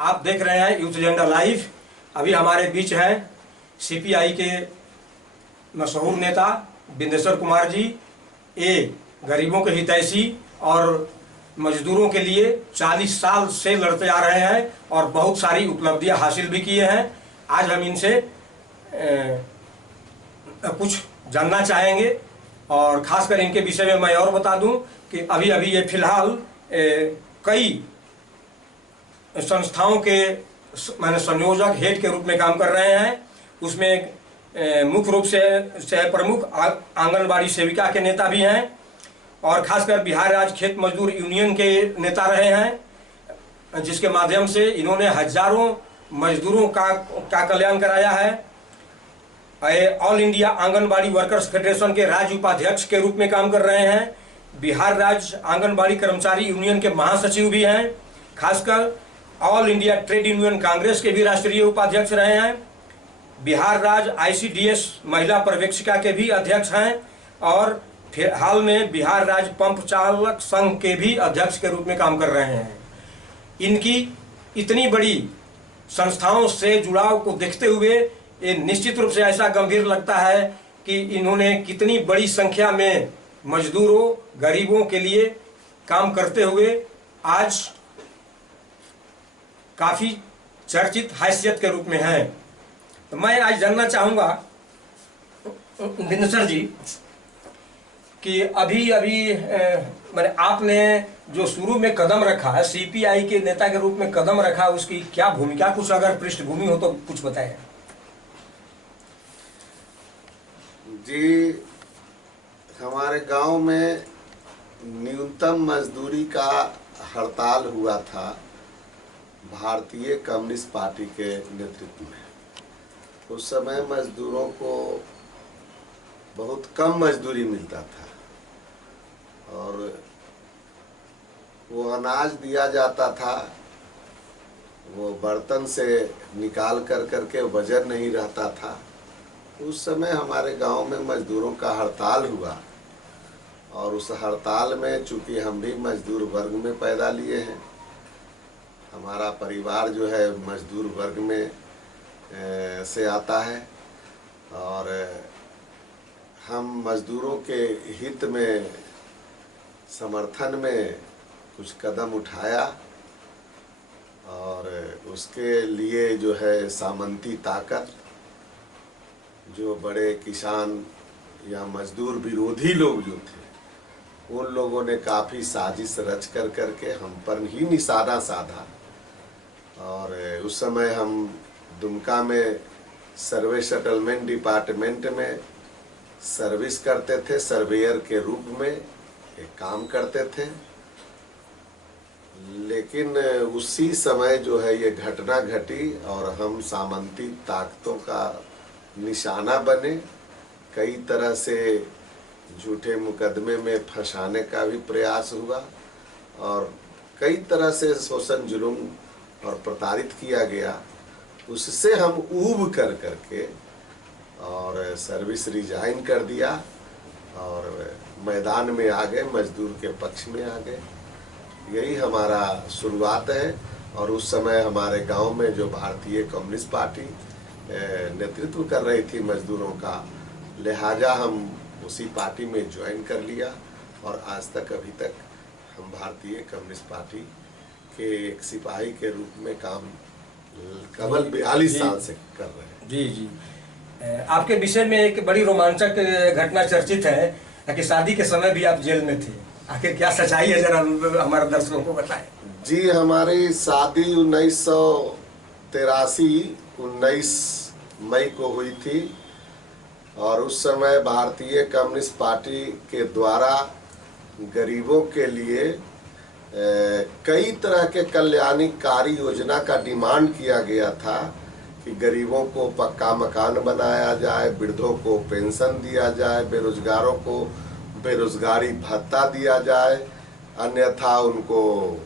आप देख रहे हैं यूथ एजेंडा लाइव। अभी हमारे बीच हैं सीपीआई के मशहूर नेता बिंदेश्वर कुमार जी। ये गरीबों के हितैषी और मजदूरों के लिए 40 साल से लड़ते आ रहे हैं और बहुत सारी उपलब्धियां हासिल भी किए हैं। आज हम इनसे कुछ जानना चाहेंगे और खासकर इनके विषय में मैं और बता दूं कि अभी अभी ये फिलहाल कई संस्थाओं के मैंने संयोजक हेड के रूप में काम कर रहे हैं। उसमें मुख्य रूप से प्रमुख आंगनबाड़ी सेविका के नेता भी हैं और खासकर बिहार राज्य खेत मजदूर यूनियन के नेता रहे हैं, जिसके माध्यम से इन्होंने हजारों मजदूरों का कल्याण कराया है। All India anganwadi workers federation के राज्य उपाध्यक्ष के रूप में काम कर रहे हैं। बिहार राज्य आंगनबाड़ी कर्मचारी यूनियन के महासचिव भी हैं। खासकर all India trade union Congress के भी राष्ट्रीय उपाध्यक्ष रहे हैं। बिहार राज्य ICDS महिला पर्यवेक्षिका के भी अध्यक्ष हैं और फिर हाल में बिहार राज्य पंप चालक संघ के भी अध्यक्ष के रूप में काम कर रहे हैं। इनकी इतनी बड़ी संस्थाओं से जुड़ाव को देखते हुए ये निश्चित रूप से ऐसा गंभीर लगता है कि इन्होंने कितनी बड़ी संख्या में मजदूरों गरीबों के लिए काम करते हुए आज काफ़ी चर्चित हैसियत के रूप में है। तो मैं आज जानना चाहूँगा बिंदेश्वर जी कि अभी मैंने आपने जो शुरू में कदम रखा है सीपीआई के नेता के रूप में कदम रखा, उसकी क्या भूमिका, कुछ अगर पृष्ठभूमि हो तो कुछ बताएं। जी, हमारे गांव में न्यूनतम मजदूरी का हड़ताल हुआ था भारतीय कम्युनिस्ट पार्टी के नेतृत्व में। उस समय मजदूरों को बहुत कम मजदूरी मिलता था और वो अनाज दिया जाता था, वो बर्तन से निकाल कर करके वजन नहीं रहता था। उस समय हमारे गांव में मजदूरों का हड़ताल हुआ और उस हड़ताल में चूंकि हम भी मजदूर वर्ग में पैदा लिए हैं, हमारा परिवार जो है मजदूर वर्ग में से आता है और हम मजदूरों के हित में समर्थन में कुछ कदम उठाया और उसके लिए जो है सामंती ताकत, जो बड़े किसान या मजदूर विरोधी लोग जो थे, उन लोगों ने काफ़ी साजिश रच कर करके हम पर ही निशाना साधा और उस समय हम दुमका में सर्वे सेटलमेंट डिपार्टमेंट में सर्विस करते थे, सर्वेयर के रूप में एक काम करते थे। लेकिन उसी समय जो है ये घटना घटी और हम सामंती ताकतों का निशाना बने। कई तरह से झूठे मुकदमे में फंसाने का भी प्रयास हुआ और कई तरह से शोषण जुल्म और प्रताड़ित किया गया। उससे हम ऊब कर करके और सर्विस रिजाइन कर दिया और मैदान में आ गए, मजदूर के पक्ष में आ गए। यही हमारा शुरुआत है और उस समय हमारे गांव में जो भारतीय कम्युनिस्ट पार्टी नेतृत्व कर रही थी मजदूरों का, लिहाजा हम उसी पार्टी में ज्वाइन कर लिया और आज तक अभी तक हम भारतीय कम्युनिस्ट पार्टी के एक सिपाही के रूप में काम केवल 42 साल से कर रहे हैं। जी जी, आपके विषय में एक बड़ी रोमांचक घटना चर्चित है कि शादी के समय भी आप जेल में थे। आखिर क्या सच्चाई है, जरा हमारे दर्शकों को बताएं। जी, हमारी शादी 1919 मई को हुई थी और उस समय भारतीय कम्युनिस्ट पार्टी के द्वारा गरीबों के लिए कई तरह के कल्याणकारी योजना का डिमांड किया गया था कि गरीबों को पक्का मकान बनाया जाए, वृद्धों को पेंशन दिया जाए, बेरोजगारों को बेरोजगारी भत्ता दिया जाए, अन्यथा उनको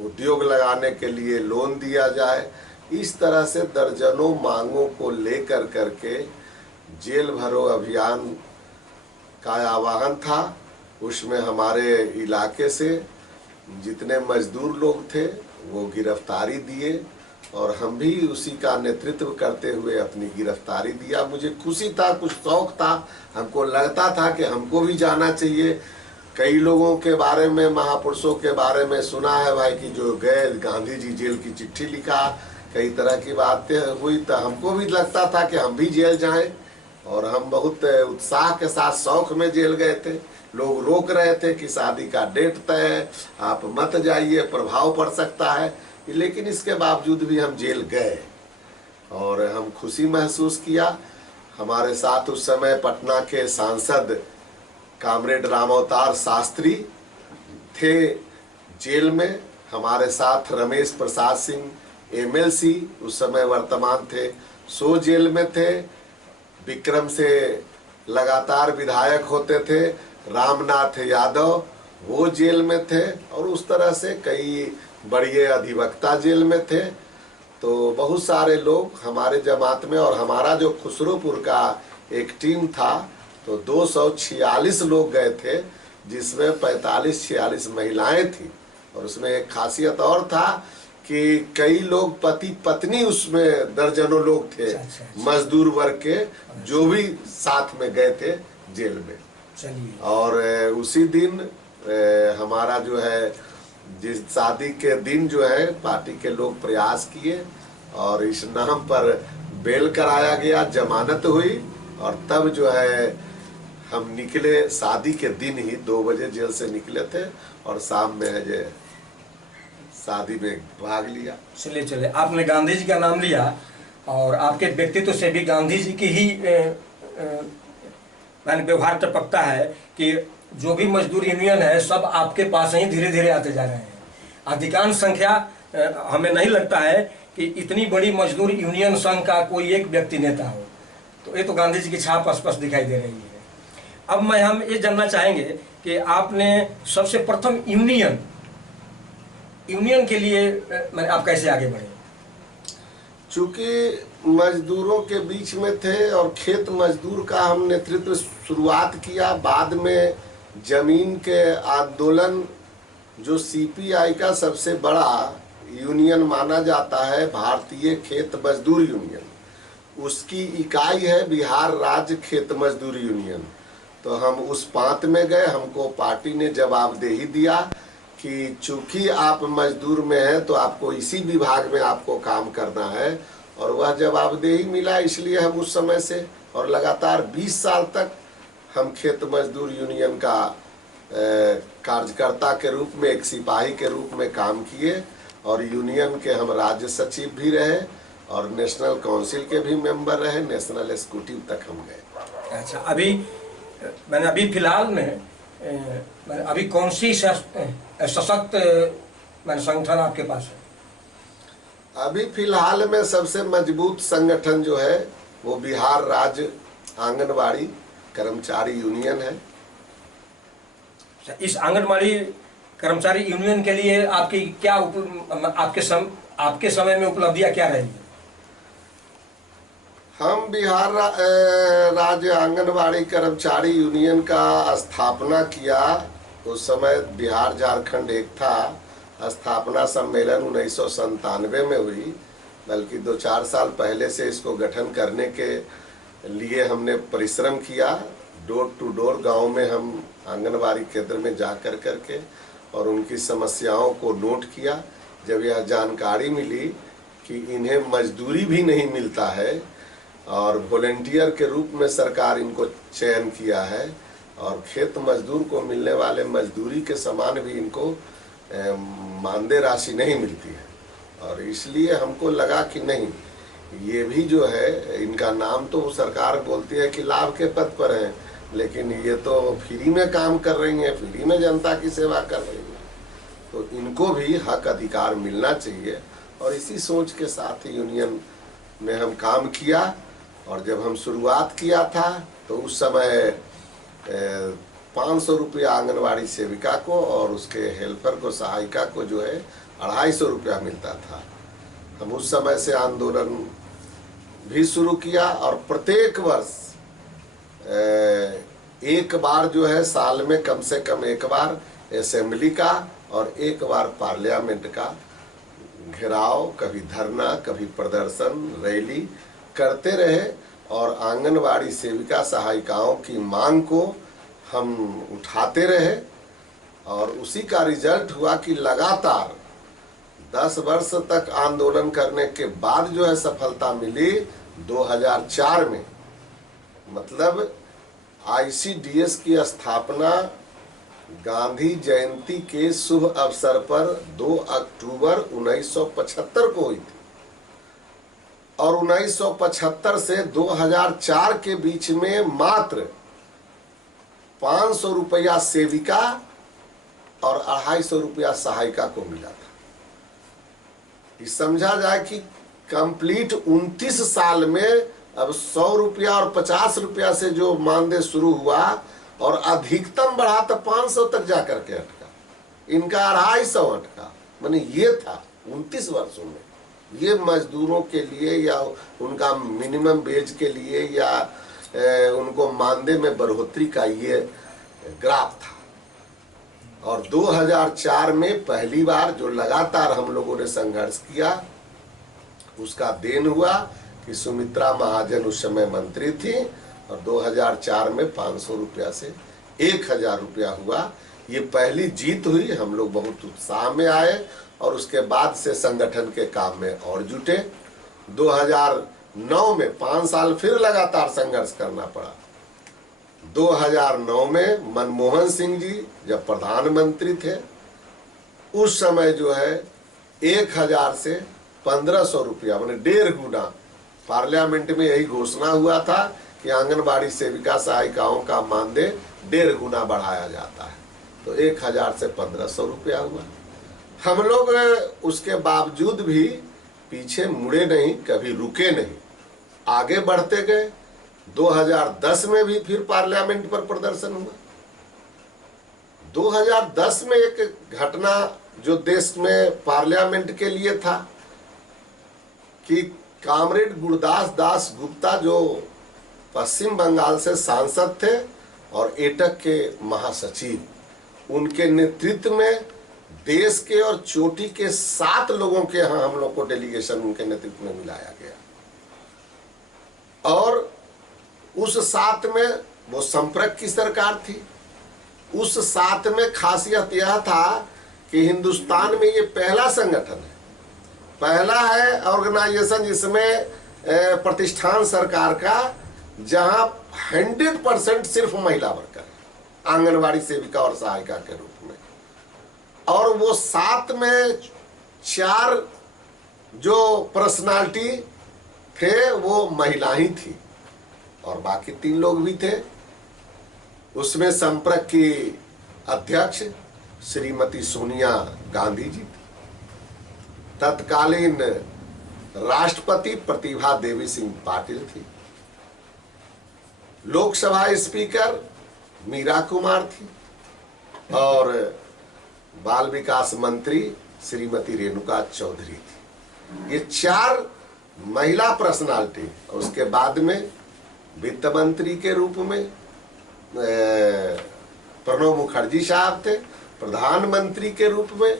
उद्योग लगाने के लिए लोन दिया जाए। इस तरह से दर्जनों मांगों को लेकर करके जेल भरो अभियान का आह्वान था। उसमें हमारे इलाके से जितने मजदूर लोग थे वो गिरफ्तारी दिए और हम भी उसी का नेतृत्व करते हुए अपनी गिरफ्तारी दिया। मुझे खुशी था, कुछ शौक था, हमको लगता था कि हमको भी जाना चाहिए। कई लोगों के बारे में, महापुरुषों के बारे में सुना है भाई कि जो गए, गांधी जी जेल की चिट्ठी लिखा, कई तरह की बातें हुई, तो हमको भी लगता था कि हम भी जेल जाएं और हम बहुत उत्साह के साथ शौक में जेल गए थे। लोग रोक रहे थे कि शादी का डेट तय है, आप मत जाइए, प्रभाव पड़ सकता है, लेकिन इसके बावजूद भी हम जेल गए और हम खुशी महसूस किया। हमारे साथ उस समय पटना के सांसद कामरेड रामावतार शास्त्री थे जेल में। हमारे साथ रमेश प्रसाद सिंह एमएलसी उस समय वर्तमान थे, सो जेल में थे। विक्रम से लगातार विधायक होते थे रामनाथ यादव, वो जेल में थे और उस तरह से कई बड़े अधिवक्ता जेल में थे। तो बहुत सारे लोग हमारे जमात में, और हमारा जो खुसरोपुर का एक टीम था तो 246 लोग गए थे, जिसमें 45-46 महिलाएं थी। और उसमें एक खासियत और था कि कई लोग पति पत्नी उसमें दर्जनों लोग थे, मजदूर वर्ग के, जो भी साथ में गए थे जेल में। और उसी दिन हमारा जो है, जिस शादी के दिन जो है पार्टी के लोग प्रयास किए और इस नाम पर बेल कराया गया, जमानत हुई और तब जो है हम निकले। शादी के दिन ही 2 बजे जेल से निकले थे और शाम में जो शादी में भाग लिया। चले आपने गांधी जी का नाम लिया और आपके व्यक्तित्व से भी गांधी जी की ही मैंने व्यवहार टपकता है कि जो भी मजदूर यूनियन है सब आपके पास ही धीरे धीरे आते जा रहे हैं। अधिकांश संख्या हमें नहीं लगता है कि इतनी बड़ी मजदूर यूनियन संघ का कोई एक व्यक्ति नेता हो। तो ये तो गांधी जी की छाप स्पष्ट दिखाई दे रही है। अब हम ये जानना चाहेंगे कि आपने सबसे प्रथम यूनियन के लिए मैंने आप कैसे आगे बढ़े? चूंकि मजदूरों के बीच में थे और खेत मजदूर का हम नेतृत्व शुरुआत किया, बाद में जमीन के आंदोलन, जो सीपीआई का सबसे बड़ा यूनियन माना जाता है, भारतीय खेत मजदूर यूनियन, उसकी इकाई है बिहार राज्य खेत मजदूर यूनियन। तो हम उस पांत में गए। हमको पार्टी ने जवाबदेही दिया कि चूंकि आप मजदूर में हैं तो आपको इसी विभाग में आपको काम करना है, और वह जवाबदेही मिला। इसलिए हम उस समय से और लगातार 20 साल तक हम खेत मजदूर यूनियन का कार्यकर्ता के रूप में, एक सिपाही के रूप में काम किए और यूनियन के हम राज्य सचिव भी रहे और नेशनल काउंसिल के भी मेंबर रहे, नेशनल एग्जीक्यूटिव तक हम गए। अच्छा, अभी फिलहाल में अभी कौन सी सशक्त संगठन आपके पास है? अभी फिलहाल में सबसे मजबूत संगठन जो है वो बिहार राज्य आंगनबाड़ी कर्मचारी यूनियन है। इस आंगनबाड़ी कर्मचारी यूनियन के लिए आपकी क्या आपके समय में उपलब्धियां क्या रही? हम बिहार राज्य आंगनबाड़ी कर्मचारी यूनियन का स्थापना किया। उस समय बिहार झारखंड एक था। स्थापना सम्मेलन 1997 में हुई, बल्कि 2-4 साल पहले से इसको गठन करने के लिए हमने परिश्रम किया। डोर टू डोर गांव में हम आंगनबाड़ी केंद्र में जा कर के और उनकी समस्याओं को नोट किया। जब यह जानकारी मिली कि इन्हें मजदूरी भी नहीं मिलता है और वॉलेंटियर के रूप में सरकार इनको चयन किया है और खेत मजदूर को मिलने वाले मजदूरी के समान भी इनको मानदेय राशि नहीं मिलती है, और इसलिए हमको लगा कि नहीं, ये भी जो है, इनका नाम तो सरकार बोलती है कि लाभ के पद पर हैं, लेकिन ये तो फ्री में काम कर रही हैं, फ्री में जनता की सेवा कर रही हैं, तो इनको भी हक अधिकार मिलना चाहिए। और इसी सोच के साथ यूनियन में हम काम किया। और जब हम शुरुआत किया था तो उस समय 500 रुपया आंगनबाड़ी सेविका को और उसके हेल्पर को, सहायिका को जो है 250 रुपया मिलता था। हम उस समय से आंदोलन भी शुरू किया और प्रत्येक वर्ष एक बार जो है, साल में कम से कम एक बार असेंबली का और एक बार पार्लियामेंट का घेराव, कभी धरना, कभी प्रदर्शन, रैली करते रहे और आंगनवाड़ी सेविका सहायिकाओं की मांग को हम उठाते रहे और उसी का रिजल्ट हुआ कि लगातार 10 वर्ष तक आंदोलन करने के बाद जो है सफलता मिली 2004 में। मतलब ICDS की स्थापना गांधी जयंती के शुभ अवसर पर 2 अक्टूबर 1975 को हुई थी और 1975 से 2004 के बीच में मात्र 500 रुपया सेविका और 250 रुपया सहायिका को मिला था। इस समझा जाए कि कंप्लीट 29 साल में अब 100 रुपया और 50 रुपया से जो मानदेय शुरू हुआ और अधिकतम बढ़ा तो 500 तक जाकर के अटका, इनका 250 अटका। माने ये था 29 वर्षों में। ये मजदूरों के लिए या उनका मिनिमम वेज के लिए या उनको मानदेय में बढ़ोतरी का ये ग्राफ था। और 2004 में पहली बार जो लगातार हम लोगों ने संघर्ष किया उसका देन हुआ कि सुमित्रा महाजन उस समय मंत्री थी और 2004 में 500 रुपया से 1000 रुपया हुआ। ये पहली जीत हुई। हम लोग बहुत उत्साह में आए और उसके बाद से संगठन के काम में और जुटे। 2009 में 5 साल फिर लगातार संघर्ष करना पड़ा। 2009 में मनमोहन सिंह जी जब प्रधानमंत्री थे उस समय जो है 1000 से 1500 रुपया माने 1.5 गुना पार्लियामेंट में यही घोषणा हुआ था कि आंगनबाड़ी सेविका सहायिकाओं का मानदेय 1.5 गुना बढ़ाया जाता है। तो 1000 से 1500 रुपया हुआ। हम लोग उसके बावजूद भी पीछे मुड़े नहीं, कभी रुके नहीं, आगे बढ़ते गए। 2010 में भी फिर पार्लियामेंट पर प्रदर्शन हुआ। 2010 में एक घटना जो देश में पार्लियामेंट के लिए था कि कामरेड गुरदास दास गुप्ता जो पश्चिम बंगाल से सांसद थे और एटक के महासचिव, उनके नेतृत्व में देश के और चोटी के 7 लोगों के यहाँ हम लोग को डेलीगेशन उनके नेतृत्व में मिलाया गया। और उस 7 में वो संपर्क की सरकार थी। उस 7 में खासियत यह था कि हिंदुस्तान में ये पहला संगठन है, पहला है ऑर्गेनाइजेशन जिसमें प्रतिष्ठान सरकार का जहां 100% सिर्फ महिला वर्कर है, आंगनवाड़ी सेविका और सहायिका के रूप में। और वो 7 में 4 जो पर्सनालिटी थे वो महिला ही थी और बाकी 3 लोग भी थे। उसमें संपर्क की अध्यक्ष श्रीमती सोनिया गांधी जी थी। तत्कालीन राष्ट्रपति प्रतिभा देवी सिंह पाटिल थी। लोकसभा स्पीकर मीरा कुमार थी और बाल विकास मंत्री श्रीमती रेणुका चौधरी थी। ये 4 महिला पर्सनालिटी। उसके बाद में वित्त मंत्री के रूप में प्रणब मुखर्जी साहब थे, प्रधानमंत्री के रूप में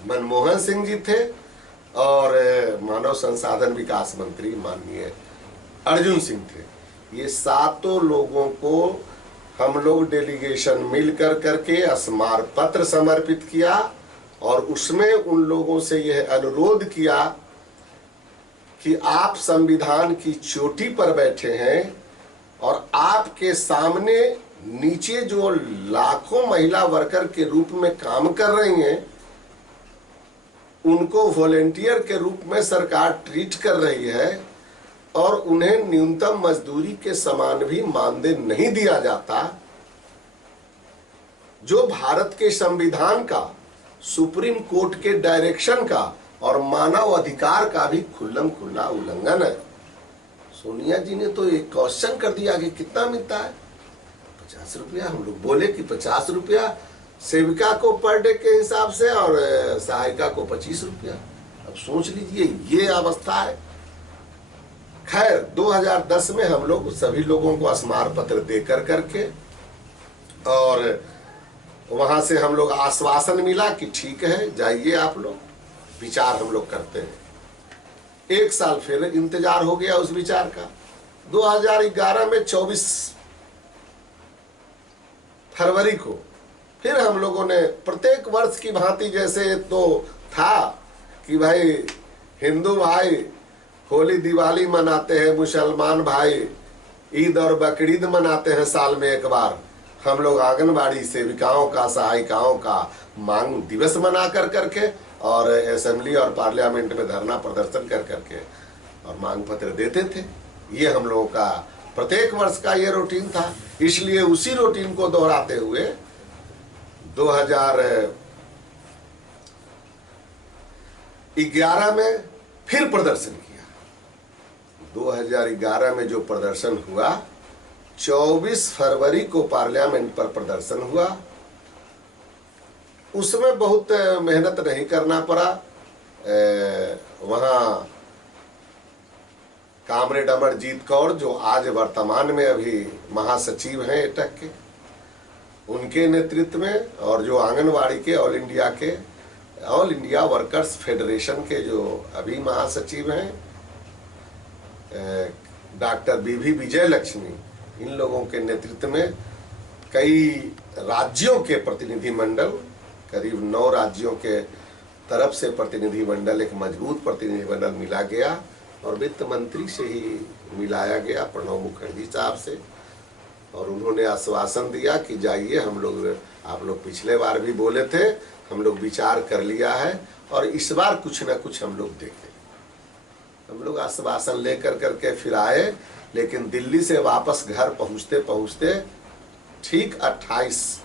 मनमोहन सिंह जी थे और मानव संसाधन विकास मंत्री माननीय अर्जुन सिंह थे। ये 7 लोगों को हम लोग डेलीगेशन मिलकर करके स्मारक पत्र समर्पित किया और उसमें उन लोगों से यह अनुरोध किया कि आप संविधान की चोटी पर बैठे हैं और आपके सामने नीचे जो लाखों महिला वर्कर के रूप में काम कर रही हैं उनको वॉलेंटियर के रूप में सरकार ट्रीट कर रही है और उन्हें न्यूनतम मजदूरी के समान भी मानदेय नहीं दिया जाता, जो भारत के संविधान का, सुप्रीम कोर्ट के डायरेक्शन का और मानव अधिकार का भी खुल्लम खुल्ला उल्लंघन है। सोनिया जी ने तो एक क्वेश्चन कर दिया कि कितना मिलता है, 50 रुपया। हम लोग बोले कि 50 रुपया सेविका को पर डे के हिसाब से और सहायिका को 25 रुपया। अब सोच लीजिए ये अवस्था है। खैर 2010 में हम लोग सभी लोगों को स्मारक पत्र दे करके और वहां से हम लोग आश्वासन मिला कि ठीक है जाइए आप लोग। विचार हम लोग करते हैं। 1 साल फिर इंतजार हो गया उस विचार का। 2011 में 24 फरवरी को फिर हम लोगों ने प्रत्येक वर्ष की भांति, जैसे तो था कि भाई हिंदू भाई होली दिवाली मनाते हैं, मुसलमान भाई ईद और बकरीद मनाते हैं साल में एक बार, हम लोग आंगनबाड़ी सेविकाओं का, सहायिकाओं का मांग दिवस मना कर करके और असेंबली और पार्लियामेंट में धरना प्रदर्शन कर करके और मांग पत्र देते थे। ये हम लोगों का प्रत्येक वर्ष का ये रूटीन था। इसलिए उसी रूटीन को दोहराते हुए 2011 में फिर प्रदर्शन किया। 2011 में जो प्रदर्शन हुआ, 24 फरवरी को पार्लियामेंट पर प्रदर्शन हुआ। उसमें बहुत मेहनत नहीं करना पड़ा। वहाँ कामरेड अमरजीत कौर, जो आज वर्तमान में अभी महासचिव हैं एटक के, उनके नेतृत्व में, और जो आंगनवाड़ी के ऑल इंडिया वर्कर्स फेडरेशन के जो अभी महासचिव हैं डॉक्टर बीवी विजय लक्ष्मी, इन लोगों के नेतृत्व में कई राज्यों के प्रतिनिधिमंडल, करीब 9 राज्यों के तरफ से प्रतिनिधिमंडल, एक मजबूत प्रतिनिधिमंडल मिला गया और वित्त मंत्री से ही मिलाया गया, प्रणब मुखर्जी साहब से, और उन्होंने आश्वासन दिया कि जाइए, हम लोग, आप लोग पिछले बार भी बोले थे, हम लोग विचार कर लिया है और इस बार कुछ ना कुछ हम लोग देखें। हम लोग आश्वासन लेकर करके फिर आए, लेकिन दिल्ली से वापस घर पहुंचते पहुंचते ठीक 28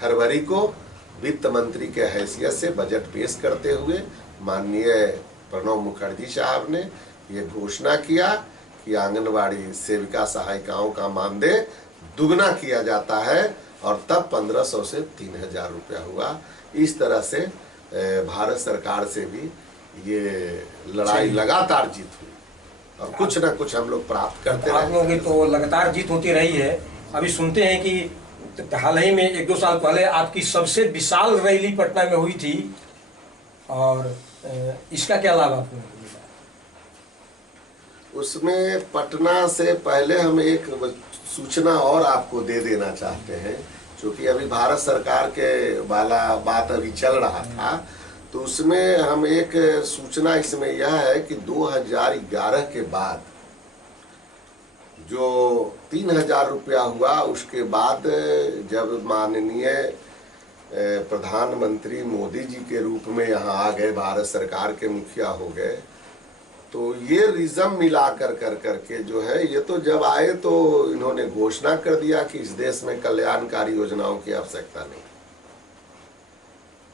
फरवरी को वित्त मंत्री के हैसियत से बजट पेश करते हुए माननीय प्रणब मुखर्जी साहब ने ये घोषणा किया कि आंगनवाड़ी सेविका सहायिकाओं का मानदेय दुगना किया जाता है, और तब 1500 से 3000 रुपया हुआ। इस तरह से भारत सरकार से भी ये लड़ाई लगातार जीत हुई और कुछ ना कुछ हम लोग प्राप्त करते रहे। आप लोगों की तो लगातार जीत होती रही है। अभी सुनते हैं कि हाल ही में 1-2 साल पहले आपकी सबसे विशाल रैली पटना में हुई थी, और इसका क्या लाभ आपको मिला? उसमें पटना से पहले हम एक सूचना और आपको दे देना चाहते हैं, क्योंकि अभी भारत सरकार के वाला बात अभी चल रहा था, तो उसमें हम एक सूचना इसमें यह है कि 2011 के बाद जो 3000 रुपया हुआ, उसके बाद जब माननीय प्रधानमंत्री मोदी जी के रूप में यहाँ आ गए, भारत सरकार के मुखिया हो गए, तो ये रिज्म मिला कर करके जो है, ये तो जब आए तो इन्होंने घोषणा कर दिया कि इस देश में कल्याणकारी योजनाओं की आवश्यकता नहीं।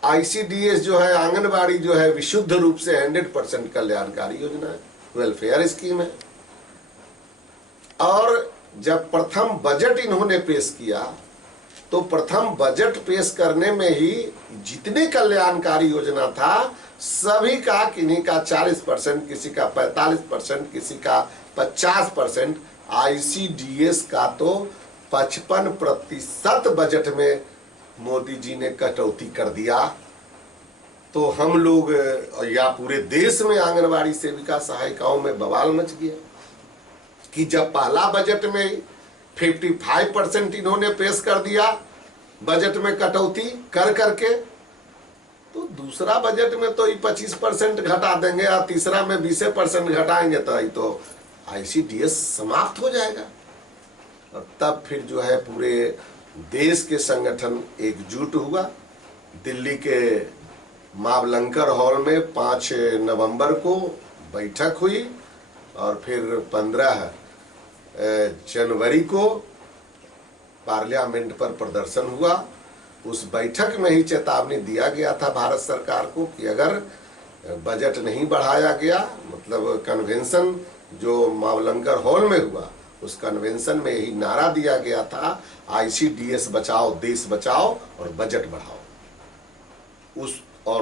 ICDS जो है, आंगनबाड़ी जो है, विशुद्ध रूप से 100% कल्याणकारी योजना है, वेलफेयर स्कीम है। और जब प्रथम बजट इन्होंने पेश किया, तो प्रथम बजट पेश करने में ही जितने कल्याणकारी योजना था सभी का, किन्हीं का 40%, किसी का 45%, किसी का 50%, ICDS का तो 55% बजट में मोदी जी ने कटौती कर दिया। तो हम लोग, या पूरे देश में आंगनबाड़ी सेविका सहायिकाओं में बवाल मच गया कि जब पहला बजट में 55% इन्होंने पेश कर दिया बजट में कटौती कर करके, तो दूसरा बजट में तो 25% घटा देंगे और तीसरा में 20% घटाएंगे, तो ICDS समाप्त हो जाएगा। और तब फिर जो है पूरे देश के संगठन एकजुट हुआ। दिल्ली के मावलंकर हॉल में 5 नवंबर को बैठक हुई और फिर 15 जनवरी को पार्लियामेंट पर प्रदर्शन हुआ। उस बैठक में ही चेतावनी दिया गया था भारत सरकार को कि अगर बजट नहीं बढ़ाया गया, मतलब कन्वेंशन जो मावलंकर हॉल में हुआ, उस कन्वेंशन में ही नारा दिया गया था, ICDS बचाओ, देश बचाओ और बजट बढ़ाओ।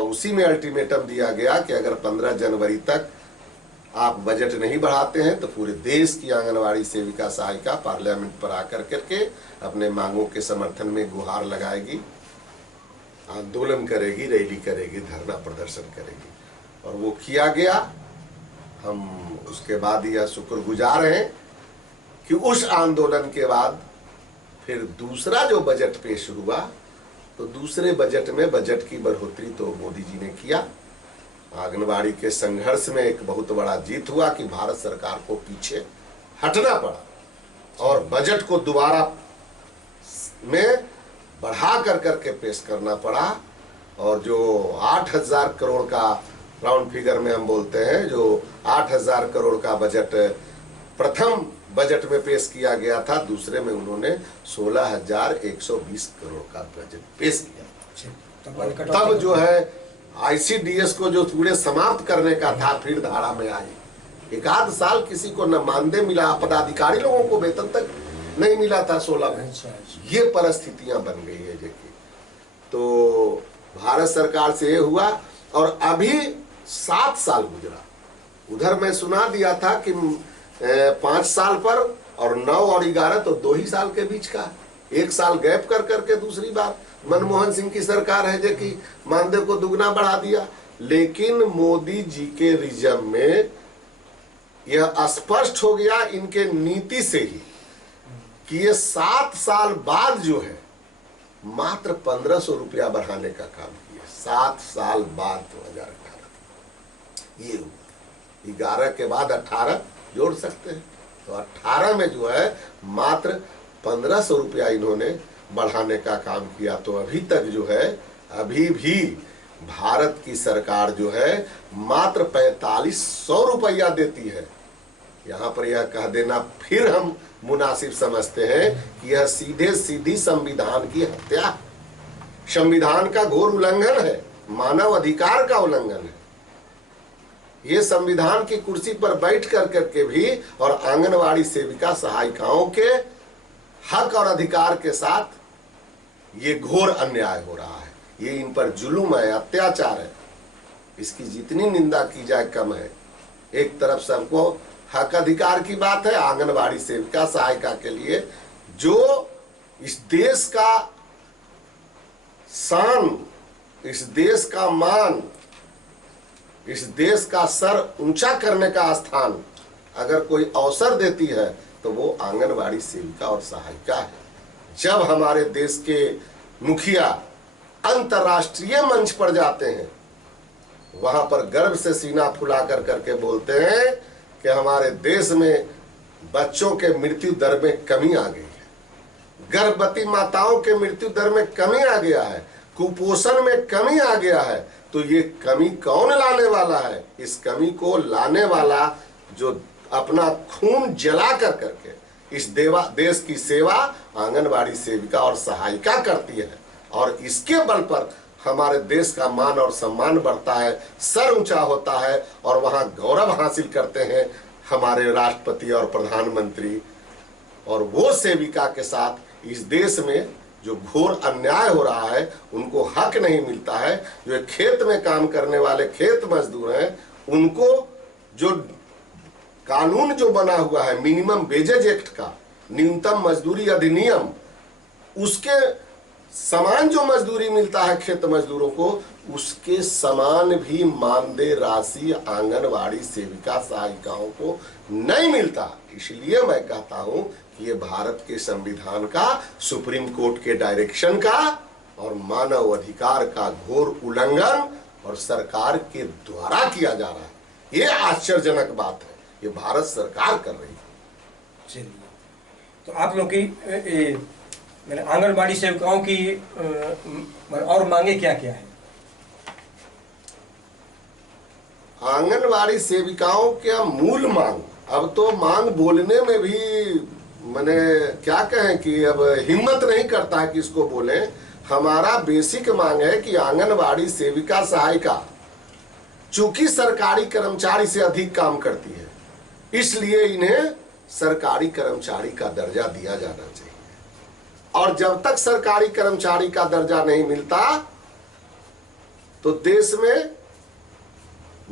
उसी में अल्टीमेटम दिया गया कि अगर 15 जनवरी तक आप बजट नहीं बढ़ाते हैं तो पूरे देश की आंगनवाड़ी सेविका सहायिका पार्लियामेंट पर आकर करके अपने मांगों के समर्थन में गुहार लगाएगी। आंदोलन करेगी, रैली करेगी, धरना प्रदर्शन करेगी, और वो किया गया। हम उसके बाद यह शुक्रगुजार हैं कि उस आंदोलन के बाद फिर दूसरा जो बजट पेश हुआ, तो दूसरे बजट में बजट की बढ़ोतरी तो मोदी जी ने किया। आंगनबाड़ी के संघर्ष में एक बहुत बड़ा जीत हुआ कि भारत सरकार को पीछे हटना पड़ा और बजट को दोबारा में बढ़ा कर करके पेश करना पड़ा। और जो 8,000 करोड़ का राउंड फिगर में हम बोलते हैं, जो 8,000 करोड़ का बजट प्रथम बजट में पेश किया गया था, दूसरे में उन्होंने 16,120 करोड़ का बजट पेश किया। तब जो है ICDS को जो पूरे समाप्त करने का था, फिर धारा में आई। एक आध साल किसी को न मानदेय मिला, पदाधिकारी लोगों को वेतन तक नहीं मिला था 16 में। ये परिस्थितियां बन गई है देखिए। तो भारत सरकार से ये हुआ, और अभी 7 साल गुजरा। उधर मैं सुना दिया था कि 5 साल पर, और 9 और 11 तो 2 ही साल के बीच का, 1 साल गैप कर करके दूसरी बार मनमोहन सिंह की सरकार है जो कि मानदेय को दुगना बढ़ा दिया। लेकिन मोदी जी के रिजम में यह स्पष्ट हो गया इनके नीति से ही कि ये 7 साल बाद जो है मात्र 1,500 रुपया बढ़ाने का काम किया। 7 साल बाद 2018 ये 11 के बाद 18 जोड़ सकते हैं, तो 18 में जो है मात्र 1,500 रुपया इन्होंने बढ़ाने का काम किया। तो अभी तक जो है, अभी भी भारत की सरकार जो है मात्र 4,500 रुपया देती है। यहाँ पर यह कह देना फिर हम मुनासिब समझते हैं कि यह सीधे सीधी संविधान की हत्या, संविधान का घोर उल्लंघन है, मानव अधिकार का उल्लंघन है। ये संविधान की कुर्सी पर बैठ कर करके भी और आंगनवाड़ी सेविका सहायिकाओं के हक और अधिकार के साथ ये घोर अन्याय हो रहा है। ये इन पर जुल्म है, अत्याचार है। इसकी जितनी निंदा की जाए कम है। एक तरफ से हमको हक अधिकार की बात है, आंगनवाड़ी सेविका सहायिका के लिए जो इस देश का शान, इस देश का मान, इस देश का सर ऊंचा करने का स्थान अगर कोई अवसर देती है तो वो आंगनवाड़ी सेविका और सहायिका है। जब हमारे देश के मुखिया अंतर्राष्ट्रीय मंच पर जाते हैं, वहां पर गर्व से सीना फुला कर करके बोलते हैं कि हमारे देश में बच्चों के मृत्यु दर में कमी आ गई है, गर्भवती माताओं के मृत्यु दर में कमी आ गया है, कुपोषण में कमी आ गया है। तो ये कमी कौन लाने वाला है? इस कमी को लाने वाला जो अपना खून जला कर करके इस देश की सेवा आंगनवाड़ी सेविका और सहायिका करती है, और इसके बल पर हमारे देश का मान और सम्मान बढ़ता है, सर ऊंचा होता है, और वहां गौरव हासिल करते हैं हमारे राष्ट्रपति और प्रधानमंत्री। और वो सेविका के साथ इस देश में जो घोर अन्याय हो रहा है, उनको हक नहीं मिलता है। जो खेत में काम करने वाले खेत मजदूर हैं, उनको जो कानून जो बना हुआ है मिनिमम वेजेज एक्ट का, न्यूनतम मजदूरी अधिनियम, उसके समान जो मजदूरी मिलता है खेत मजदूरों को, उसके समान भी मानदेय राशि आंगनवाड़ी सेविका सहायिकाओं को नहीं मिलता। इसलिए मैं कहता हूं कि ये भारत के संविधान का, सुप्रीम कोर्ट के डायरेक्शन का और मानव अधिकार का घोर उल्लंघन और सरकार के द्वारा किया जा रहा है। ये आश्चर्यजनक बात है, ये भारत सरकार कर रही है। चलिए, तो आप लोग की मैंने आंगनबाड़ी सेविकाओं की और मांगे क्या क्या है? आंगनवाड़ी सेविकाओं का मूल मांग, अब तो मांग बोलने में भी मैंने क्या कहें कि अब हिम्मत नहीं करता है कि इसको बोले। हमारा बेसिक मांग है कि आंगनवाड़ी सेविका सहायिका चूंकि सरकारी कर्मचारी से अधिक काम करती है, इसलिए इन्हें सरकारी कर्मचारी का दर्जा दिया जाना चाहिए। और जब तक सरकारी कर्मचारी का दर्जा नहीं मिलता तो देश में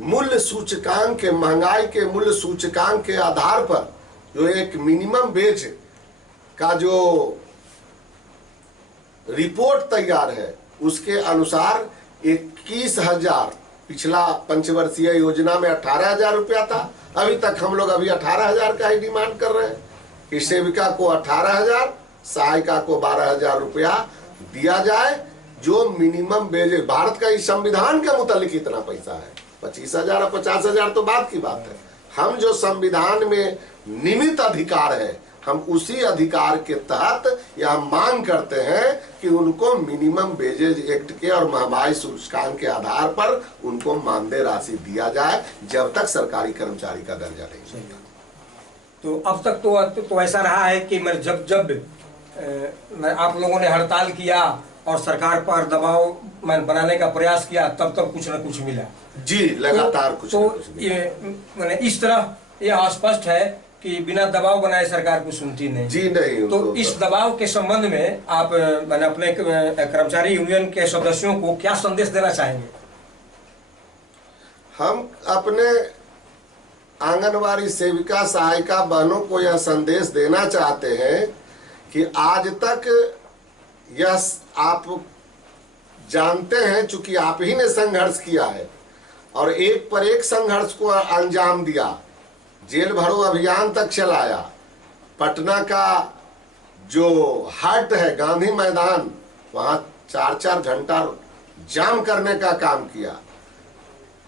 मूल्य सूचकांक के, महंगाई के मूल्य सूचकांक के आधार पर जो एक मिनिमम वेज का जो रिपोर्ट तैयार है, उसके अनुसार 21,000, पिछला पंचवर्षीय योजना में 18,000 रुपया था। अभी तक हम लोग अभी 18,000 का ही डिमांड कर रहे हैं कि सेविका को 18,000, सहायिका को 12,000 रुपया दिया जाए, जो मिनिमम वेजेस। भारत का इस संविधान के मुतालिक कितना पैसा है, 25,000 और 50,000 तो बात की बात है। हम जो संविधान में नियमित अधिकार है, हम उसी अधिकार के तहत यह मांग करते हैं कि उनको मिनिमम वेजेज एक्ट के और महंगाई सूचकांक के आधार पर उनको मानदेय राशि दिया जाए, जब तक सरकारी कर्मचारी का दर्जा नहीं मिलता। तो अब तक तो ऐसा रहा है कि मैं जब आप लोगों ने हड़ताल किया और सरकार पर दबाव बनाने का प्रयास किया, तब कुछ न कुछ मिला। जी, लगातार कुछ न कुछ मिला। मैंने इस तरह यह स्पष्ट है कि बिना दबाव बनाए सरकार को सुनती नहीं। जी नहीं। तो इस दबाव के संबंध में आप मैंने अपने कर्मचारी यूनियन के सदस्यों को क्या संदेश देना चाहेंगे? हम अपने आंगनवाड़ी सेविका सहायिका बहनों को यह संदेश देना चाहते हैं कि आज तक यह आप जानते हैं, चूंकि आप ही ने संघर्ष किया है और एक पर एक संघर्ष को अंजाम दिया, जेल भरो अभियान तक चलाया, पटना का जो हाट है गांधी मैदान, वहां 4-4 घंटा जाम करने का काम किया।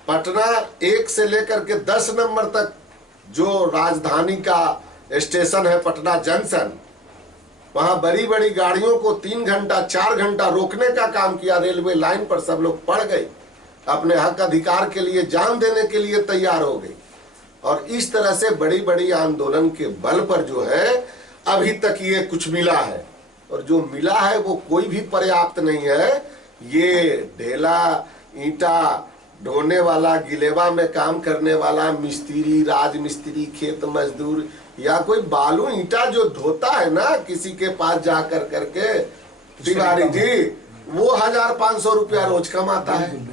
पटना 1 से लेकर के 10 नंबर तक जो राजधानी का स्टेशन है पटना जंक्शन, वहां बड़ी बड़ी गाड़ियों को 3 घंटा 4 घंटा रोकने का काम किया। रेलवे लाइन पर सब लोग पड़ गए, अपने हक अधिकार के लिए जान देने के लिए तैयार हो गए। और इस तरह से बड़ी बड़ी आंदोलन के बल पर जो है अभी तक ये कुछ मिला है, और जो मिला है वो कोई भी पर्याप्त नहीं है। ये ढेला ईंटा ढोने वाला, गिलेवा में काम करने वाला मिस्त्री, राजमिस्त्री, खेत मजदूर या कोई बालू ईंटा जो ढोता है ना किसी के पास जा करके, तिवारी जी, वो 1,500 रुपया रोज कमाता है।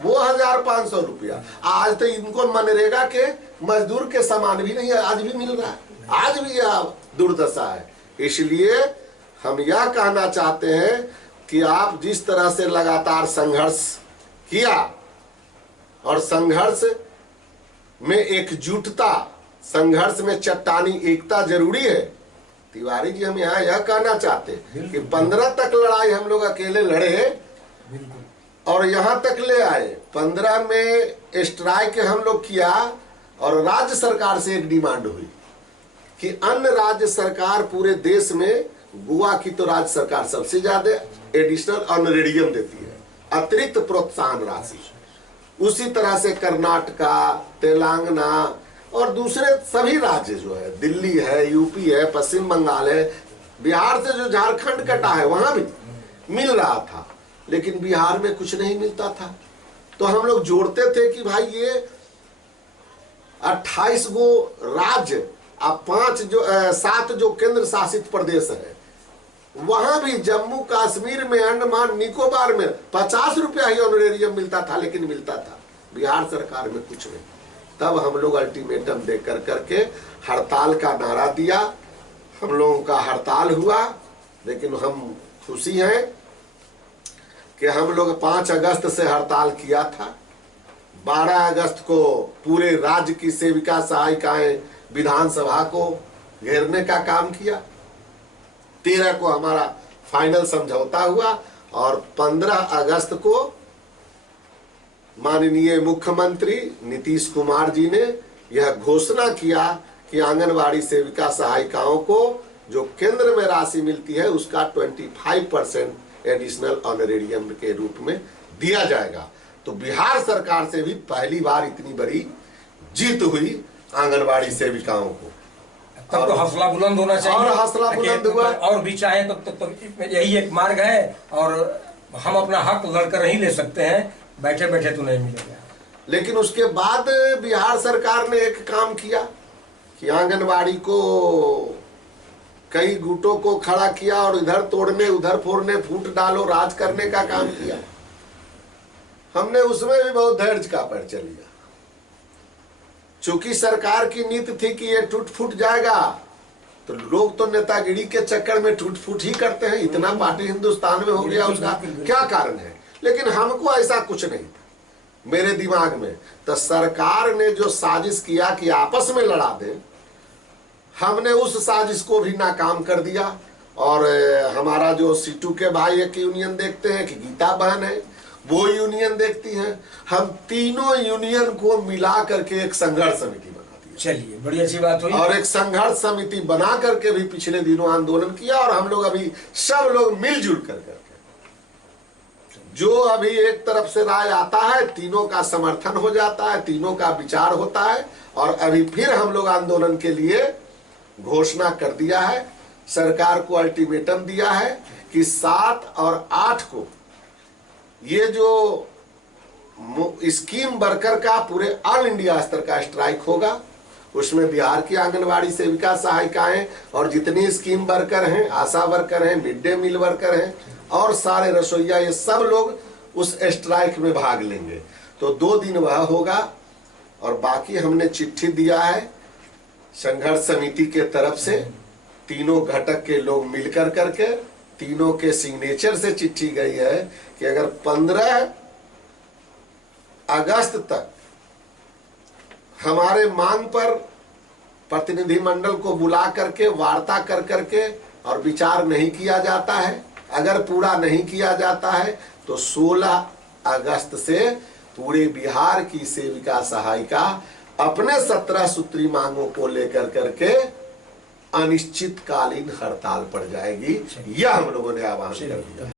वो 1,500 रुपया आज तो इनको मनरेगा के मजदूर के समान भी नहीं है, आज भी मिल रहा है, आज भी यह दुर्दशा है। इसलिए हम यह कहना चाहते हैं कि आप जिस तरह से लगातार संघर्ष किया और संघर्ष में एकजुटता, संघर्ष में चट्टानी एकता जरूरी है। तिवारी जी, हम यहाँ यह कहना चाहते हैं कि 15 तक लड़ाई हम लोग अकेले लड़े और यहाँ तक ले आए। 15 में स्ट्राइक हम लोग किया और राज्य सरकार से एक डिमांड हुई कि अन्य राज्य सरकार पूरे देश में, गोवा की तो राज्य सरकार सबसे ज्यादा एडिशनल ऑनरेरियम देती है, अतिरिक्त प्रोत्साहन राशि। उसी तरह से कर्नाटका, तेलंगाना और दूसरे सभी राज्य जो है, दिल्ली है, यूपी है, पश्चिम बंगाल है, बिहार से जो झारखंड कटा है वहां भी मिल रहा था, लेकिन बिहार में कुछ नहीं मिलता था। तो हम लोग जोड़ते थे कि भाई ये 28 गो राज्य अब 7 जो केंद्र शासित प्रदेश है, वहां भी जम्मू कश्मीर में, अंडमान निकोबार में 50 रुपया ही ऑनरेरियम मिलता था, लेकिन मिलता था। बिहार सरकार में कुछ नहीं। तब हम लोग अल्टीमेटम देकर करके हड़ताल का नारा दिया। हम लोगों का हड़ताल हुआ, लेकिन हम खुशी हैं कि हम लोग 5 अगस्त से हड़ताल किया था। 12 अगस्त को पूरे राज्य की सेविका सहायिकाएं विधानसभा को घेरने का काम किया। 13 को हमारा फाइनल समझौता हुआ और 15 अगस्त को माननीय मुख्यमंत्री नीतीश कुमार जी ने यह घोषणा किया कि आंगनवाड़ी सेविका सहायिकाओं को जो केंद्र में राशि मिलती है उसका 25% एडिशनल ऑनरेरियम के रूप में दिया जाएगा। तो बिहार सरकार से भी पहली बार इतनी बड़ी जीत हुई आंगनवाड़ी सेविकाओं को। तब तो हौसला बुलंद होना चाहिए, और हौसला बुलंद हुआ। और भी चाहे तो यही एक मार्ग है, और हम अपना हक लड़कर नहीं ले सकते हैं, बैठे बैठे तो नहीं मिलेगा। लेकिन उसके बाद बिहार सरकार ने एक काम किया कि आंगनवाड़ी को कई गुटों को खड़ा किया और इधर तोड़ने उधर फोड़ने, फूट डालो राज करने का काम किया। हमने उसमें भी बहुत धैर्य का परिचय लिया। चूंकि सरकार की नीति थी कि ये टूट फूट जाएगा तो लोग तो नेतागिरी के चक्कर में टूट फूट ही करते हैं। इतना पार्टी हिंदुस्तान में हो गया, उसका क्या कारण है? लेकिन हमको ऐसा कुछ नहीं था मेरे दिमाग में। तो सरकार ने जो साजिश किया कि आपस में लड़ा दे, हमने उस साजिश को भी नाकाम कर दिया। और हमारा जो सीटू के भाई एक यूनियन देखते हैं कि गीता बहन है, वो यूनियन देखती हैं। हम तीनों यूनियन को मिला करके एक संघर्ष समिति बना दी। चलिए, बड़ी अच्छी बात हुई। और एक संघर्ष समिति बना करके भी पिछले दिनों आंदोलन किया, और हम लोग अभी सब लोग मिलजुल करके जो अभी एक तरफ से राय आता है, तीनों का समर्थन हो जाता है, तीनों का विचार होता है। और अभी फिर हम लोग आंदोलन के लिए घोषणा कर दिया है, सरकार को अल्टीमेटम दिया है कि 7 और 8 को ये जो स्कीम वर्कर का पूरे ऑल इंडिया स्तर का स्ट्राइक होगा। उसमें बिहार की आंगनबाड़ी सेविका सहायिकाएं और जितनी स्कीम वर्कर हैं, आशा वर्कर हैं, मिड डे मील वर्कर हैं और सारे रसोइया, ये सब लोग उस स्ट्राइक में भाग लेंगे। तो 2 दिन वह होगा। और बाकी हमने चिट्ठी दिया है संघर्ष समिति के तरफ से, तीनों घटक के लोग मिलकर करके, तीनों के सिग्नेचर से चिट्ठी गई है कि अगर 15 अगस्त तक हमारे मांग पर प्रतिनिधिमंडल को बुला करके वार्ता कर करके और विचार नहीं किया जाता है, अगर पूरा नहीं किया जाता है, तो 16 अगस्त से पूरे बिहार की सेविका सहायिका अपने 17 सूत्री मांगों को लेकर करके अनिश्चितकालीन हड़ताल पड़ जाएगी। यह हम लोगों ने आह्वान कर दिया।